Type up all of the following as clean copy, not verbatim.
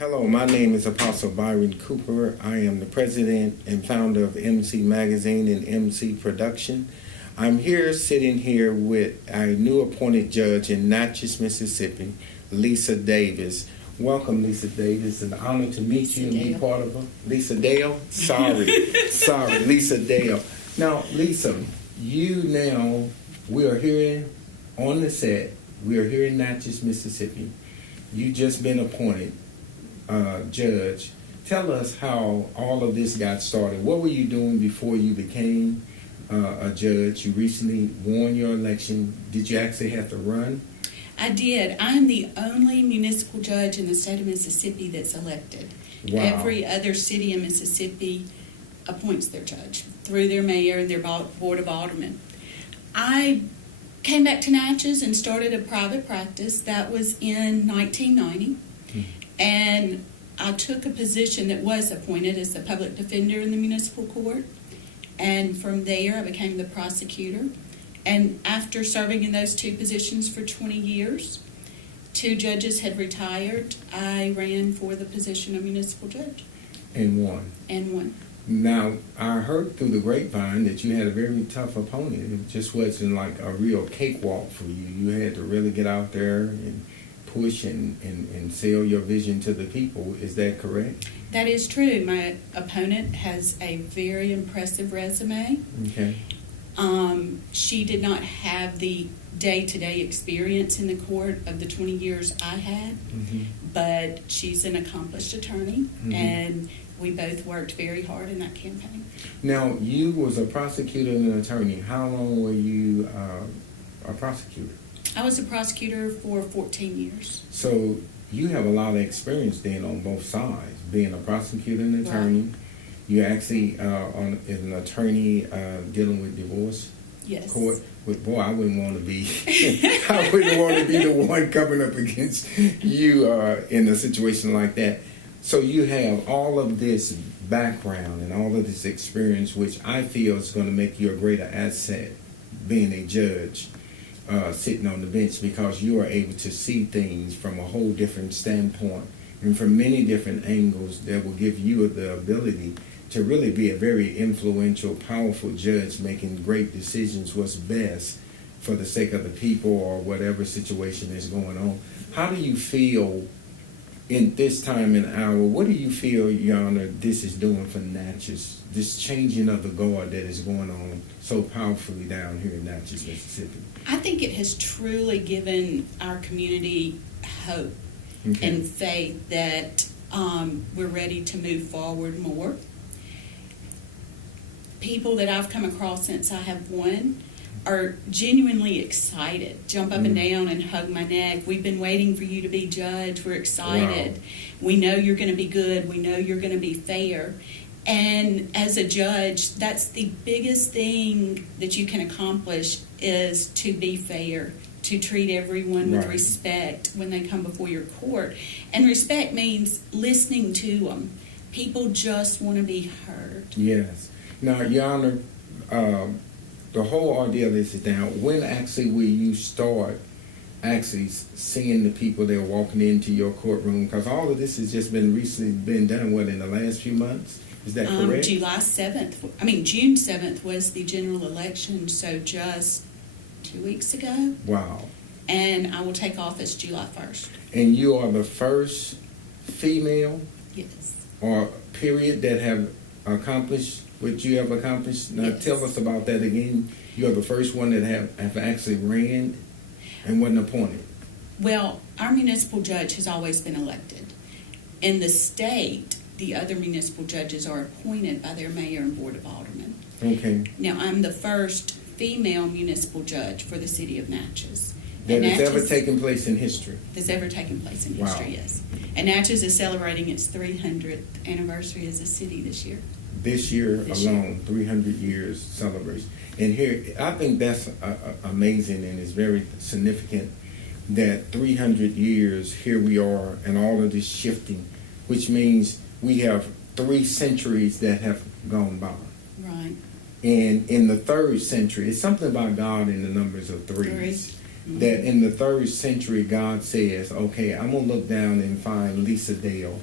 Hello, my name is Apostle Byron Cooper. I am the president and founder of MC Magazine and MC Production. I'm here sitting here with a new appointed judge in Natchez, Mississippi, Lisa Davis. Welcome, Lisa Davis. It's an honor to meet you and be part of it. Lisa Dale? Sorry, Lisa Dale. Now, Lisa, we are here on the set. We are here in Natchez, Mississippi. You just been appointed judge. Tell us how all of this got started. What were you doing before you became a judge? You recently won your election. Did you actually have to run? I did. I'm the only municipal judge in the state of Mississippi that's elected. Wow. Every other city in Mississippi appoints their judge through their mayor and their board of aldermen. I came back to Natchez and started a private practice. That was in 1990. And I took a position that was appointed as the public defender in the municipal court. And from there, I became the prosecutor. And after serving in those two positions for 20 years, 2 judges had retired. I ran for the position of municipal judge. And won. And won. Now, I heard through the grapevine that you had a very tough opponent. It just wasn't like a real cakewalk for you. You had to really get out there and push and sell your vision to the people. Is that correct? That is true. My opponent has a very impressive resume. Okay. She did not have the day-to-day experience in the court of the 20 years I had, but she's an accomplished attorney, and we both worked very hard in that campaign. Now, you was a prosecutor and an attorney. How long were you a prosecutor? I was a prosecutor for 14 years. So you have a lot of experience then on both sides, being a prosecutor and attorney. Right. You actually is an attorney dealing with divorce court. Boy, I wouldn't want to be. I wouldn't want to be the one coming up against you in a situation like that. So you have all of this background and all of this experience, which I feel is going to make you a greater asset being a judge. Sitting on the bench, because you are able to see things from a whole different standpoint and from many different angles that will give you the ability to really be a very influential, powerful judge, making great decisions what's best for the sake of the people or whatever situation is going on. How do you feel in this time and hour? What do you feel, Your Honor, this is doing for Natchez, this changing of the guard that is going on so powerfully down here in Natchez, Mississippi? I think it has truly given our community hope and faith that we're ready to move forward more. People that I've come across since I have won are genuinely excited, jump up and down and hug my neck. We've been waiting for you to be judge. We're excited. Wow. We know you're going to be good. We know you're going to be fair. And as a judge, that's the biggest thing that you can accomplish, is to be fair, to treat everyone with respect when they come before your court. And respect means listening to them. People just want to be heard. Yes. Now, Your Honor, the whole ordeal is now, when actually will you start actually seeing the people that are walking into your courtroom? Because all of this has just recently been done, in the last few months? Is that correct? June 7th was the general election, so just 2 weeks ago. Wow. And I will take office July 1st. And you are the first female? Yes. Or period that have accomplished what you have accomplished? Now tell us about that again. You're the first one that have actually ran and wasn't appointed. Well, our municipal judge has always been elected. In the state, the other municipal judges are appointed by their mayor and board of aldermen. Okay. Now, I'm the first female municipal judge for the city of Natchez. That has ever taken place in history? That's ever taken place in history, yes. And Natchez is celebrating its 300th anniversary as a city this year. This year alone, 300 years celebration. And here, I think that's amazing, and it's very significant that 300 years, here we are, and all of this shifting, which means we have 3 centuries that have gone by. Right. And in the 3rd century, it's something about God in the numbers of threes. that in the 3rd century, God says, okay, I'm going to look down and find Lisa Dale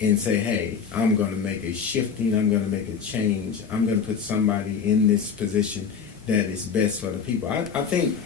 and say, hey, I'm going to make a shifting, I'm going to make a change, I'm going to put somebody in this position that is best for the people. I think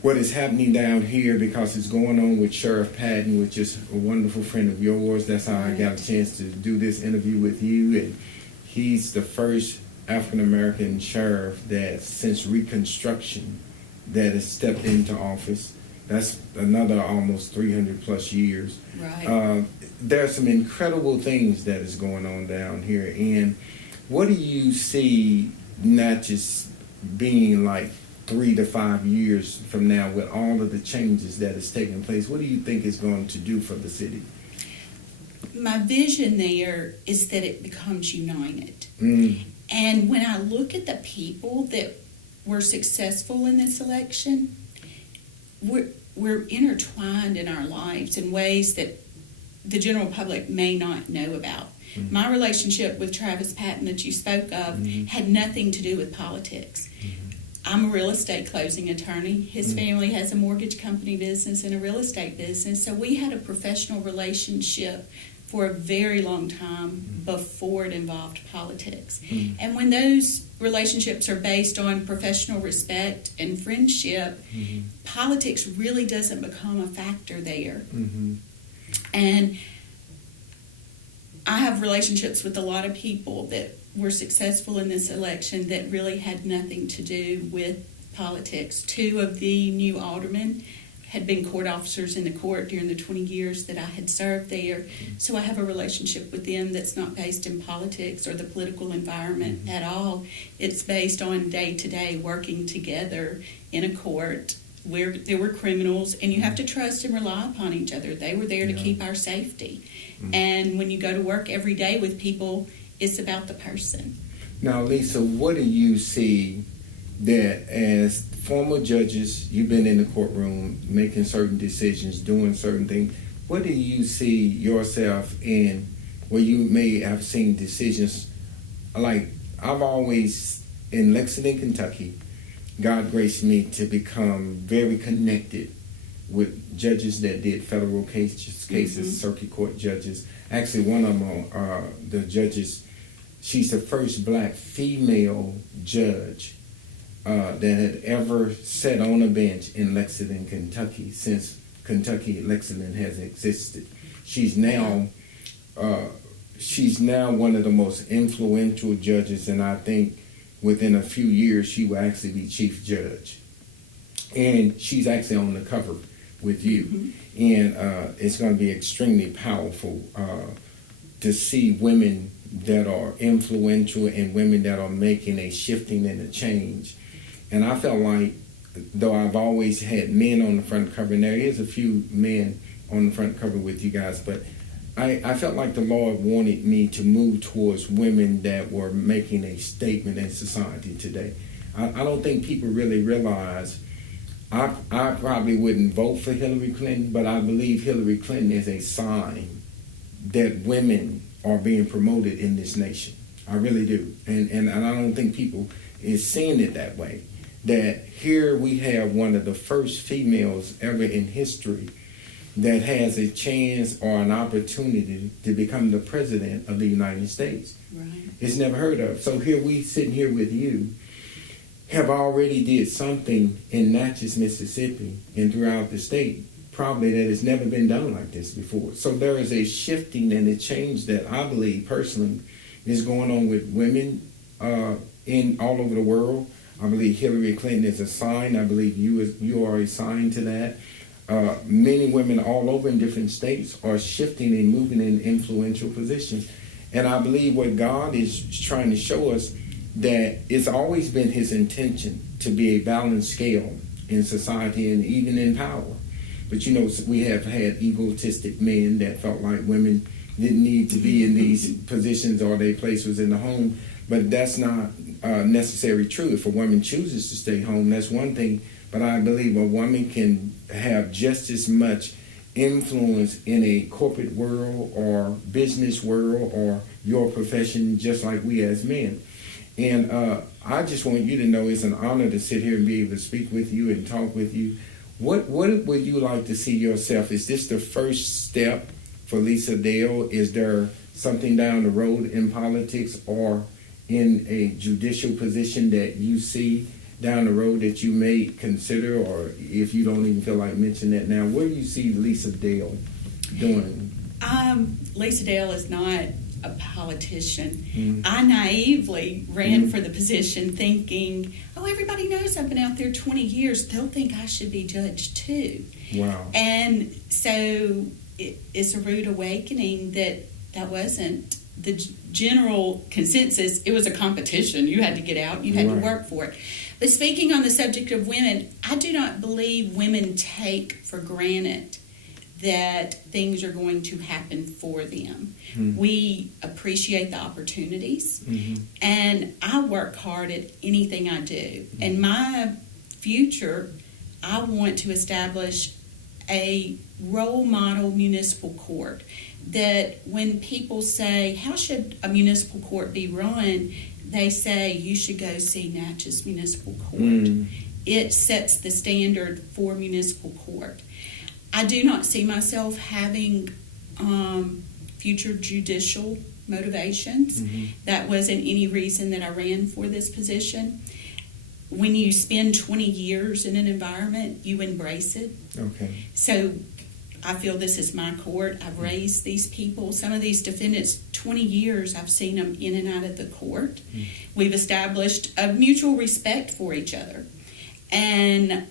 what is happening down here, because it's going on with Sheriff Patton, which is a wonderful friend of yours. That's how I got a chance to do this interview with you. And he's the first African-American sheriff that, since Reconstruction, that has stepped into office. That's another almost 300 plus years. Right. There are some incredible things that is going on down here. And what do you see Natchez being like 3 to 5 years from now with all of the changes that is taking place? What do you think it's going to do for the city? My vision there is that it becomes united. And when I look at the people that were successful in this election, we're intertwined in our lives in ways that the general public may not know about. My relationship with Travis Patton that you spoke of had nothing to do with politics. I'm a real estate closing attorney. His family has a mortgage company business and a real estate business. So we had a professional relationship for a very long time before it involved politics. And when those relationships are based on professional respect and friendship, politics really doesn't become a factor there. And I have relationships with a lot of people that were successful in this election that really had nothing to do with politics. 2 of the new aldermen had been court officers in the court during the 20 years that I had served there. So I have a relationship with them that's not based in politics or the political environment at all. It's based on day-to-day working together in a court where there were criminals, and you have to trust and rely upon each other. They were there to keep our safety. And when you go to work every day with people, it's about the person. Now, Lisa, what do you see that as former judges, you've been in the courtroom making certain decisions, doing certain things, what do you see yourself in where you may have seen decisions like, I've always, in Lexington, Kentucky, God graced me to become very connected with judges that did federal cases, circuit court judges. Actually, one of them, the judges, she's the first black female judge that had ever sat on a bench in Lexington, Kentucky, since Lexington has existed. She's now one of the most influential judges, and I think within a few years she will actually be chief judge. And she's actually on the cover with you. And it's going to be extremely powerful to see women that are influential and women that are making a shifting and a change. And I felt like, though I've always had men on the front cover, and there is a few men on the front cover with you guys, but I felt like the Lord wanted me to move towards women that were making a statement in society today. I don't think people really realize, I probably wouldn't vote for Hillary Clinton, but I believe Hillary Clinton is a sign that women are being promoted in this nation. I really do. And I don't think people is seeing it that way. That here we have one of the first females ever in history that has a chance or an opportunity to become the president of the United States. Right. It's never heard of. So here we sitting here with you have already did something in Natchez, Mississippi, and throughout the state, probably that has never been done like this before. So there is a shifting and a change that I believe personally is going on with women in all over the world. I believe Hillary Clinton is a sign. I believe you are a sign to that. Many women all over in different states are shifting and moving in influential positions. And I believe what God is trying to show us, that it's always been his intention to be a balanced scale in society and even in power. But you know, we have had egotistic men that felt like women didn't need to be in these positions or their place was in the home. But that's not necessarily true. If a woman chooses to stay home, that's one thing. But I believe a woman can have just as much influence in a corporate world or business world or your profession just like we as men. And I just want you to know it's an honor to sit here and be able to speak with you and talk with you. What would you like to see yourself? Is this the first step for Lisa Dale? Is there something down the road in politics or in a judicial position that you see down the road that you may consider, or if you don't even feel like mentioning that now, what do you see Lisa Dale doing? Lisa Dale is not a politician. I naively ran for the position thinking, oh, everybody knows I've been out there 20 years. They'll think I should be judge too. Wow. And so it's a rude awakening that wasn't the general consensus. It was a competition. You had to get out. You had to work for it. But speaking on the subject of women, I do not believe women take for granted that things are going to happen for them. We appreciate the opportunities, and I work hard at anything I do. And my future, I want to establish a role model municipal court that when people say, how should a municipal court be run, they say, you should go see Natchez Municipal Court. It sets the standard for municipal court. I do not see myself having future judicial motivations. That wasn't any reason that I ran for this position. When you spend 20 years in an environment, you embrace it. Okay. So I feel this is my court. I've raised these people. Some of these defendants, 20 years, I've seen them in and out of the court. We've established a mutual respect for each other. And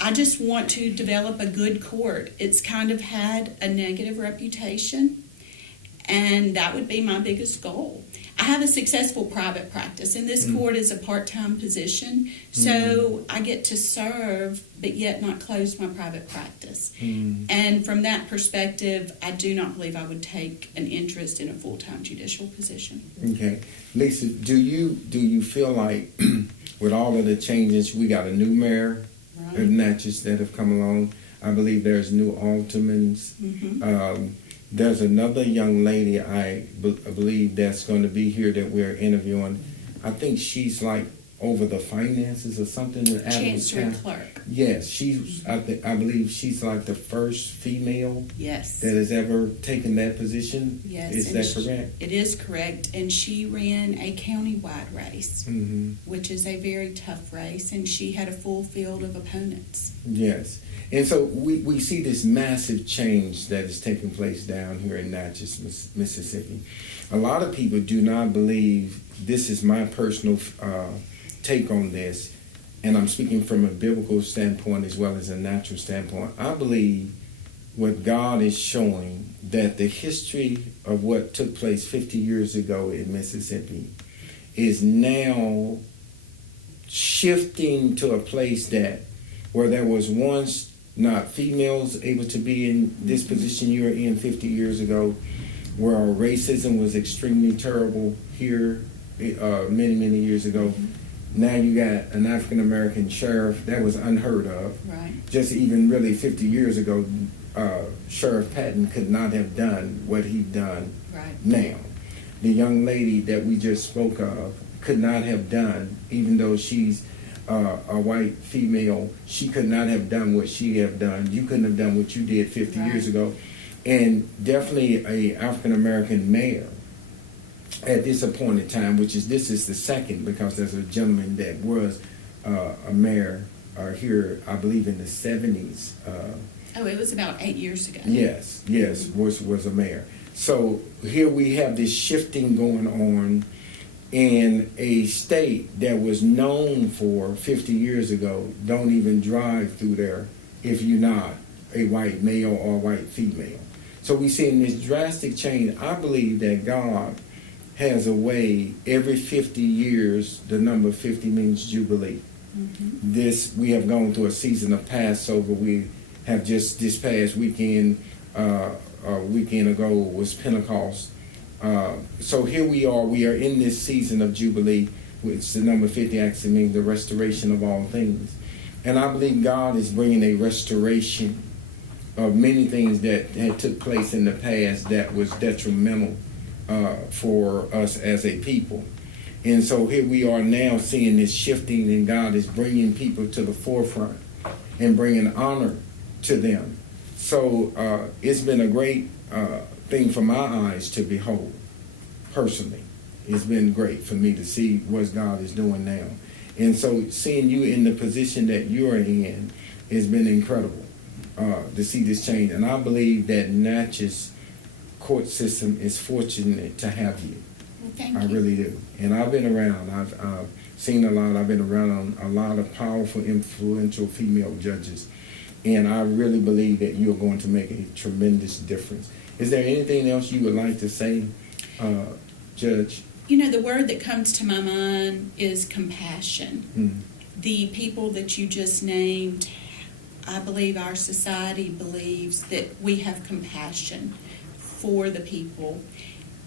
I just want to develop a good court. It's kind of had a negative reputation, and that would be my biggest goal. I have a successful private practice, and this court is a part-time position, so I get to serve but yet not close my private practice. And from that perspective, I do not believe I would take an interest in a full-time judicial position. Okay. Lisa, do you feel like with all of the changes, we got a new mayor of Natchez that have come along. I believe there's new aldermans. There's another young lady I believe that's going to be here that we're interviewing. I think she's like over the finances or something. Chancery clerk. Yes, I believe she's like the first female that has ever taken that position. Yes. Is that correct? It is correct. And she ran a county-wide race, which is a very tough race, and she had a full field of opponents. Yes. And so we see this massive change that is taking place down here in Natchez, Mississippi. A lot of people do not believe, this is my personal take on this, and I'm speaking from a biblical standpoint as well as a natural standpoint. I believe what God is showing, that the history of what took place 50 years ago in Mississippi is now shifting to a place that where there was once not females able to be in this position you were in 50 years ago, where racism was extremely terrible here many, many years ago. Now you got an African-American sheriff. That was unheard of. Right. Just even really 50 years ago, Sheriff Patton could not have done what he'd done now. The young lady that we just spoke of could not have done, even though she's a white female, she could not have done what she have done. You couldn't have done what you did 50 years ago. And definitely a African-American mayor at this appointed time, this is the second, because there's a gentleman that was a mayor here, I believe in the 70s. It was about 8 years ago. Yes, was a mayor. So here we have this shifting going on in a state that was known for 50 years ago, don't even drive through there if you're not a white male or white female. So we see in this drastic change. I believe that God has a way, every 50 years, the number 50 means Jubilee. We have gone through a season of Passover. We have just this past weekend, a weekend ago was Pentecost. So here we are in this season of Jubilee, which the number 50 actually means the restoration of all things. And I believe God is bringing a restoration of many things that had took place in the past that was detrimental for us as a people. And so here we are now seeing this shifting, and God is bringing people to the forefront. and bringing honor to them. So it's been a great thing for my eyes to behold, personally. It's been great for me to see what God is doing now. And so seeing you in the position that you're in has been incredible to see this change. And I believe that Natchez court system is fortunate to have you. Well, thank you. I really do. And I've been around. I've seen a lot. I've been around a lot of powerful, influential female judges. And I really believe that you are going to make a tremendous difference. Is there anything else you would like to say, Judge? You know, the word that comes to my mind is compassion. The people that you just named, I believe our society believes that we have compassion for the people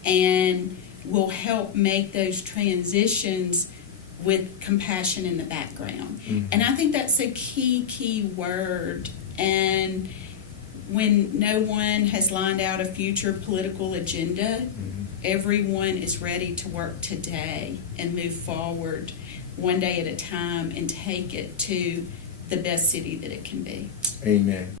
and will help make those transitions with compassion in the background. And I think that's a key word. And when no one has lined out a future political agenda, everyone is ready to work today and move forward one day at a time and take it to the best city that it can be. Amen.